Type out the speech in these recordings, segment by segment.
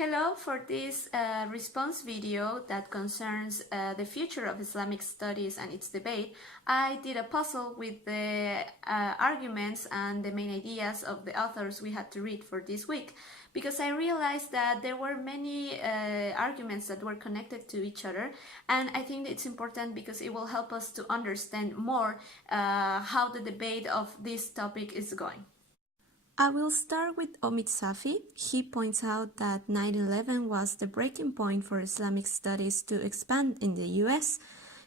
Hello, for this response video that concerns the future of Islamic studies and its debate, I did a puzzle with the arguments and the main ideas of the authors we had to read for this week, because I realized that there were many arguments that were connected to each other, and I think it's important because it will help us to understand more how the debate of this topic is going. I will start with Omid Safi. He points out that 9/11 was the breaking point for Islamic studies to expand in the US.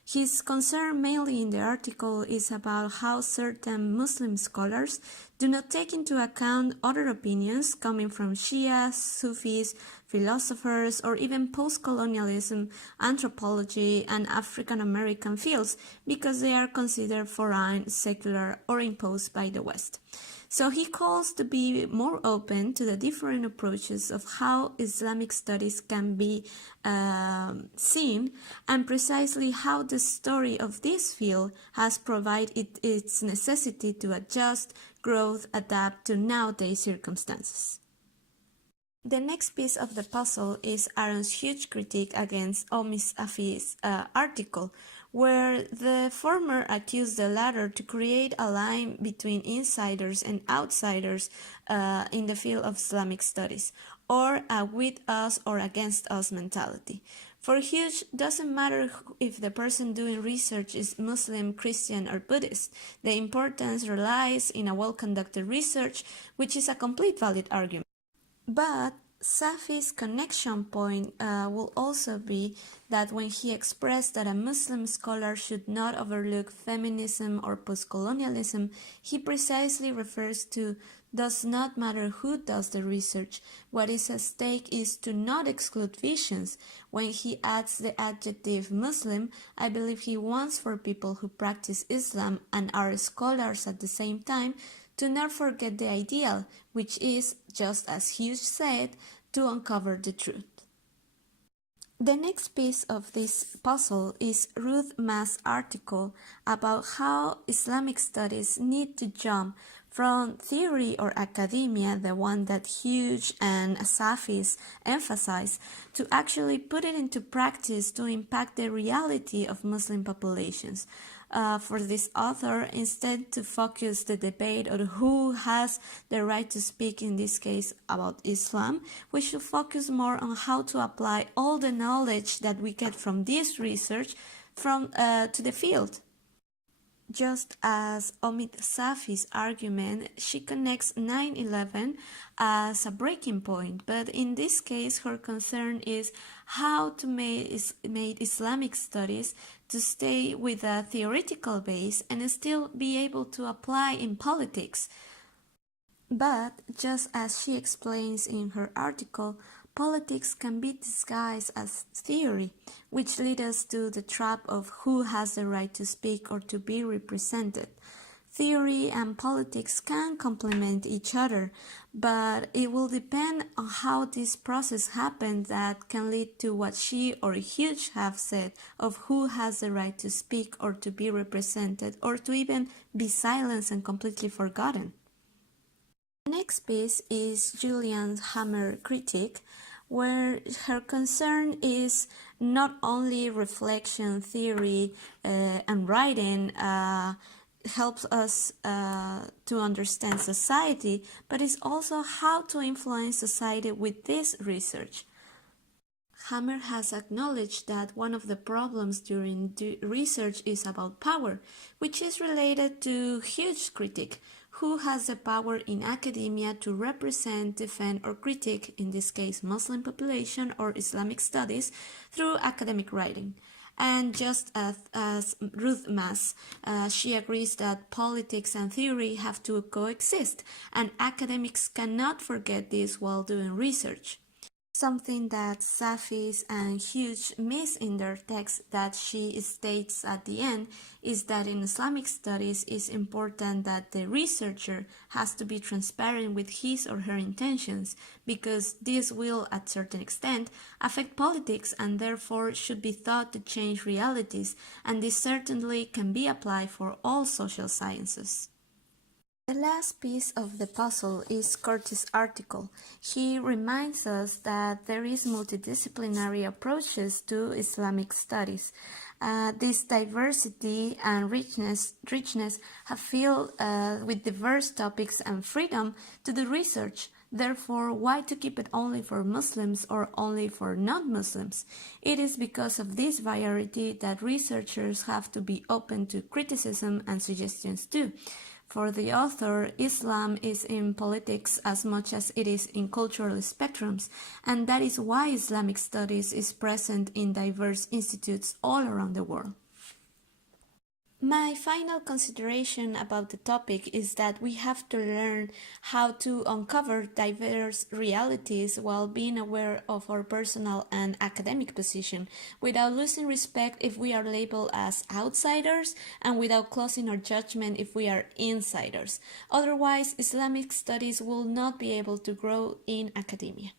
His concern mainly in the article is about how certain Muslim scholars do not take into account other opinions coming from Shia, Sufis, philosophers, or even post-colonialism, anthropology, and African American fields because they are considered foreign, secular, or imposed by the West. So he calls to be more open to the different approaches of how Islamic studies can be seen, and precisely how the story of this field has provided its necessity to adjust, growth, adapt to nowadays circumstances. The next piece of the puzzle is Aaron's huge critique against Omid Safi's article, where the former accused the latter to create a line between insiders and outsiders in the field of Islamic studies, or a with us or against us mentality. For Hughes, doesn't matter if the person doing research is Muslim, Christian, or Buddhist. The importance relies in a well-conducted research, which is a complete valid argument. But Safi's connection point will also be that when he expressed that a Muslim scholar should not overlook feminism or postcolonialism, he precisely refers to does not matter who does the research. What is at stake is to not exclude visions. When he adds the adjective Muslim, I believe he wants for people who practice Islam and are scholars at the same time to not forget the ideal, which is, just as Hughes said, to uncover the truth. The next piece of this puzzle is Ruth Ma's article about how Islamic studies need to jump from theory or academia, the one that Hughes and Safi emphasize, to actually put it into practice to impact the reality of Muslim populations. For this author, instead to focus the debate on who has the right to speak, in this case about Islam, we should focus more on how to apply all the knowledge that we get from this research to the field. Just as Omid Safi's argument, she connects 9/11 as a breaking point, but in this case her concern is how to make Islamic studies to stay with a theoretical base and still be able to apply in politics. But just as she explains in her article, politics can be disguised as theory, which leads us to the trap of who has the right to speak or to be represented. Theory and politics can complement each other, but it will depend on how this process happens that can lead to what she or Hughes have said of who has the right to speak or to be represented or to even be silenced and completely forgotten. The next piece is Julian Hammer's critique, where her concern is not only reflection, theory, and writing helps us to understand society, but it's also how to influence society with this research. Hammer has acknowledged that one of the problems during the research is about power, which is related to Hughes' critique. Who has the power in academia to represent, defend, or critique, in this case Muslim population or Islamic studies, through academic writing? And just as Ruth Mas, she agrees that politics and theory have to coexist, and academics cannot forget this while doing research. Something that Safi and Hughes miss in their text that she states at the end is that in Islamic studies it's important that the researcher has to be transparent with his or her intentions, because this will, at certain extent, affect politics and therefore should be thought to change realities, and this certainly can be applied for all social sciences. The last piece of the puzzle is Curtis' article. He reminds us that there is multidisciplinary approaches to Islamic studies. This diversity and richness have filled with diverse topics and freedom to do research. Therefore, why to keep it only for Muslims or only for non-Muslims? It is because of this variety that researchers have to be open to criticism and suggestions too. For the author, Islam is in politics as much as it is in cultural spectrums, and that is why Islamic studies is present in diverse institutes all around the world. My final consideration about the topic is that we have to learn how to uncover diverse realities while being aware of our personal and academic position, without losing respect if we are labeled as outsiders and without closing our judgment if we are insiders. Otherwise, Islamic studies will not be able to grow in academia.